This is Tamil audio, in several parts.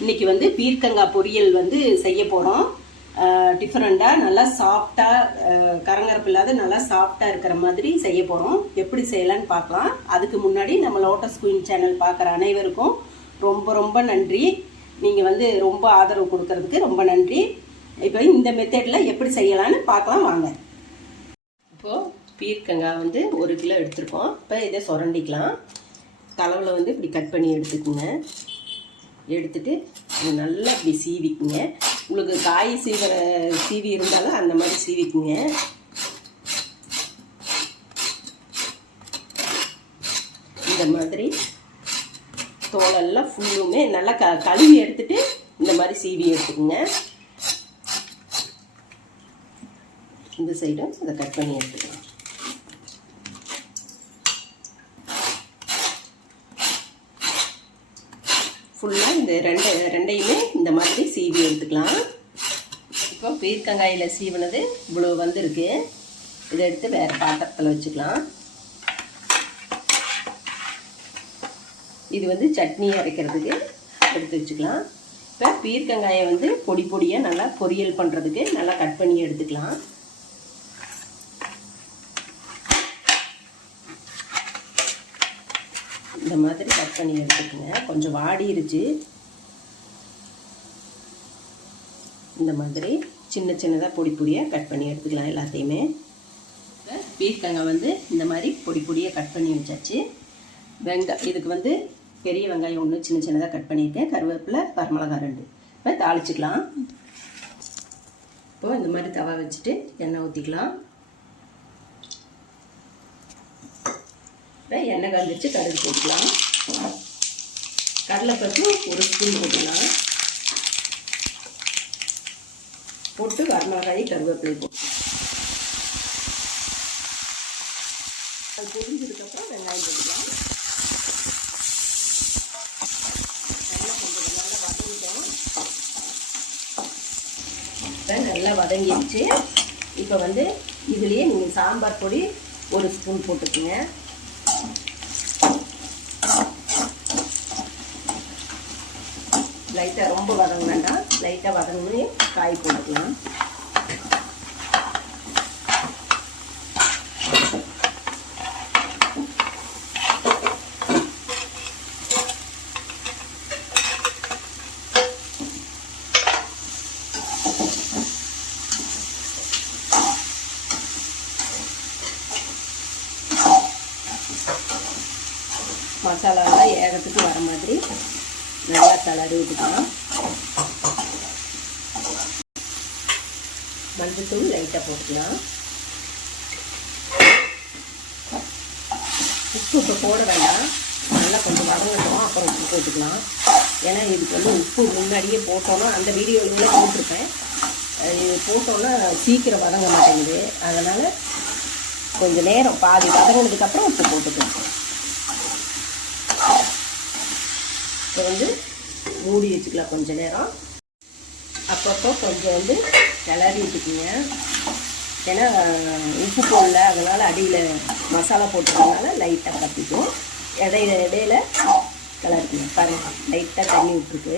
இன்னைக்கு வந்து பீர்க்கங்காய் பொரியல் வந்து செய்ய போகிறோம் டிஃப்ரெண்ட்டாக நல்லா சாஃப்டாக கரங்கரப்பு இல்லாத நல்லா சாஃப்டாக இருக்கிற மாதிரி செய்ய போகிறோம் எப்படி செய்யலான்னு பார்க்கலாம். அதுக்கு முன்னாடி நம்ம லோட்டஸ் குயின் சேனல் பார்க்குற அனைவருக்கும் ரொம்ப ரொம்ப நன்றி. நீங்கள் வந்து ரொம்ப ஆதரவு கொடுக்கறதுக்கு ரொம்ப நன்றி. இப்போ இந்த மெத்தடில் எப்படி செய்யலான்னு பார்க்கலாம் வாங்க. இப்போது பீர்க்கங்காய் வந்து ஒரு கிலோ எடுத்துருக்கோம். இப்போ இதை சுரண்டிக்கலாம். தலைவில் வந்து இப்படி கட் பண்ணி எடுத்துக்கோங்க. எடுத்துட்டு நல்லா இப்படி சீவிக்குங்க. உங்களுக்கு காய் சீவிற சீவி இருந்தாலும் அந்த மாதிரி சீவிக்குங்க. இந்த மாதிரி தோலெல்லாம் ஃபுல்லுமே நல்லா க கழுவி எடுத்துட்டு இந்த மாதிரி சீவி எடுத்துக்கோங்க. இந்த சைடும் அதை கட் பண்ணி எடுத்துக்கலாம். ஃபுல்லாக இந்த ரெண்டு ரெண்டையுமே இந்த மாதிரி சீவி எடுத்துக்கலாம். இப்போ பீர்க்கங்காயில் சீவினது இவ்வளோ வந்திருக்கு. இதை எடுத்து வேறு பாத்திரத்தில் வச்சுக்கலாம். இது வந்து சட்னி அரைக்கிறதுக்கு எடுத்து வச்சுக்கலாம். இப்போ பீர்க்கங்காயை வந்து பொடி பொடியாக நல்லா பொரியல் பண்ணுறதுக்கு நல்லா கட் பண்ணி எடுத்துக்கலாம். இந்த மாதிரி கட் பண்ணி எடுத்துக்கோங்க. கொஞ்சம் வாடிருச்சு. இந்த மாதிரி சின்ன சின்னதாக பொடி பொடியாக கட் பண்ணி எடுத்துக்கலாம் எல்லாத்தையுமே. பீர்க்கங்காய் வந்து இந்த மாதிரி பொடி பொடியாக கட் பண்ணி வச்சாச்சு. வெங்காயம் இதுக்கு வந்து பெரிய வெங்காயம் ஒன்று சின்ன சின்னதாக கட் பண்ணியிருக்கேன். கருவேப்பிலை வரமிளகா ரெண்டு. இப்போ தாளிச்சிக்கலாம். இப்போது இந்த மாதிரி தவா வச்சுட்டு எண்ணெய் ஊற்றிக்கலாம் எண்ணெய் காஞ்சிச்சு கடுகு போட்டுக்கலாம். கடலைப்பருப்பு ஒரு ஸ்பூன் போட்டுக்கலாம். போட்டு வரமிளகாய் கருவேப்பிலை போட்டுக்கலாம். அது பொரிஞ்சதுக்கப்புறம் வெங்காயம் போட்டுக்கலாம். நல்லா கொஞ்சம் நல்லா இப்போ நல்லா வதங்கிடுச்சு இப்போ வந்து இதுலேயே நீங்கள் சாம்பார் பொடி ஒரு ஸ்பூன் போட்டுக்கோங்க. லைட்டாக ரொம்ப வதங்க வேண்டாம். லைட்டாக வதங்கி காய் போட்டுக்கலாம். மசாலாலாம் ஏகத்துக்கு வர மாதிரி நல்லா கலரி விட்டுக்கலாம் மஞ்சத்தூள் லைட்டாக போட்டுக்கலாம். உப்பு இப்போ போட வேண்டாம். நல்லா கொஞ்சம் வதங்கட்டும் அப்புறம் உப்பு போட்டுக்கலாம். ஏன்னா இதுக்கு வந்து உப்பு முன்னாடியே போட்டோன்னா அந்த வீடியோவில் போட்டிருப்பேன். இது போட்டோன்னா சீக்கிரம் வதங்க மாட்டேங்குது. அதனால் கொஞ்சம் நேரம் பாதி வதங்கினதுக்கப்புறம் உப்பு போட்டுக்கலாம். வந்து மூடி வச்சுக்கலாம் கொஞ்சம் நேரம். அப்பப்போ கொஞ்சம் வந்து கிளறி விட்டுக்குங்க ஏன்னா உப்பு போடல அதனால் அடியில் மசாலா போட்டுக்கிறதுனால லைட்டாக கத்திக்கும். இடையில இடையில கிளறிக்கணும். பாருங்க லைட்டாக தண்ணி விட்டுருக்கு.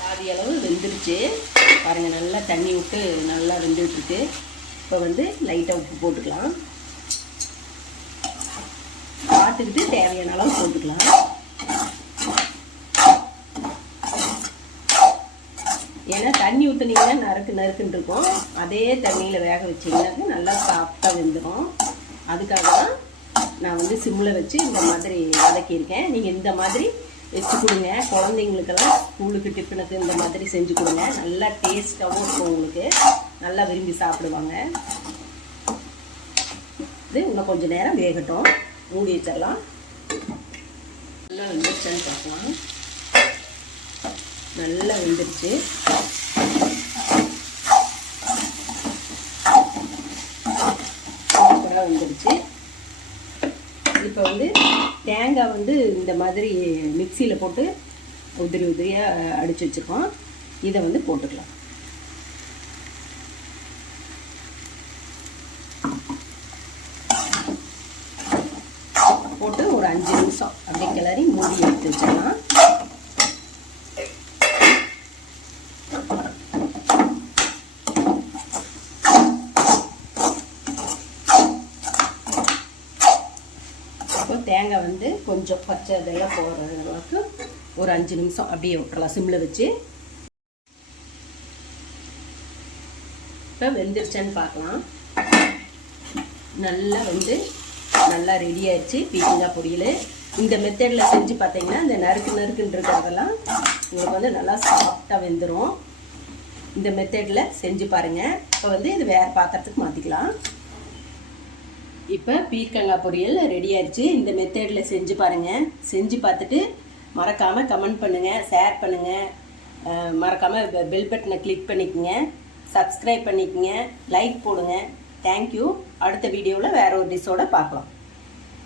பாதி அளவு வெந்துருச்சு. பாருங்கள் நல்லா தண்ணி விட்டு நல்லா வெந்துட்டுருக்கு இப்போ வந்து லைட்டாக உப்பு போட்டுக்கலாம். பார்த்துக்கிட்டு தேவையான அளவு போட்டுக்கலாம். ஏன்னா தண்ணி ஊற்றுனீங்கன்னா நறுக்கு நறுக்குன்னு இருக்கும். அதே தண்ணியில் வேக வச்சிங்கனாக்க நல்லா சாஃப்டாக வெந்துடும் அதுக்காக தான் நான் வந்து சிம்மில் வச்சு இந்த மாதிரி வதக்கியிருக்கேன். நீங்கள் இந்த மாதிரி வச்சு கொடுங்க. குழந்தைங்களுக்கெல்லாம் ஸ்கூலுக்கு டிஃபனுக்கு இந்த மாதிரி செஞ்சு கொடுங்க. நல்லா டேஸ்ட்டாகவும் இருக்கும் உங்களுக்கு. நல்லா விரும்பி சாப்பிடுவாங்க. இது இன்னும் கொஞ்சம் நேரம் வேகட்டும். மூடி வச்சிடலாம். நல்லா வெந்துருச்சான்னு பார்க்கலாம். நல்லா வெந்துருச்சு. சூப்பராக வெந்துருச்சு. இப்போ வந்து தேங்காய் வந்து இந்த மாதிரி மிக்சியில் போட்டு உதிரி உதிரியாக அடித்து வச்சுருக்கோம். இதை வந்து போட்டுக்கலாம் போட்டு ஒரு அஞ்சு நிமிஷம் அப்படியே கிளறி மூடி எடுத்து வச்சிடலாம் இப்போ தேங்காய் வந்து கொஞ்சம் பச்சை இதெல்லாம் போகிற அளவுக்கு ஒரு அஞ்சு நிமிஷம் அப்படியே விட்டுறலாம் சிம்மில் வச்சு. இப்போ வெந்துருச்சான்னு பார்க்கலாம். நல்லா வந்து நல்லா ரெடி ஆயிடுச்சு பீக்கங்காய் பொரியல். இந்த மெத்தடில் செஞ்சு பார்த்தீங்கன்னா இந்த நறுக்கு நறுக்குன்னு இருக்கிறதெல்லாம் உங்களுக்கு வந்து நல்லா சாஃப்டாக வெந்துடும் இந்த மெத்தடில் செஞ்சு பாருங்கள் இப்போ வந்து இது வேறு பாத்திரத்துக்கு மாற்றிக்கலாம் இப்போ பீர்க்கங்காய் பொரியல் ரெடி ஆயிடுச்சு. இந்த மெத்தடில் செஞ்சு பாருங்கள் செஞ்சு பார்த்துட்டு மறக்காமல் கமெண்ட் பண்ணுங்கள் ஷேர் பண்ணுங்கள் மறக்காமல் பெல் பட்டனை கிளிக் பண்ணிக்கோங்க. சப்ஸ்கிரைப் பண்ணிக்கோங்க. லைக் போடுங்க. தேங்க்யூ அடுத்த வீடியோவில் வேறு ஒரு டிஷ்ஷோட பார்க்கலாம்.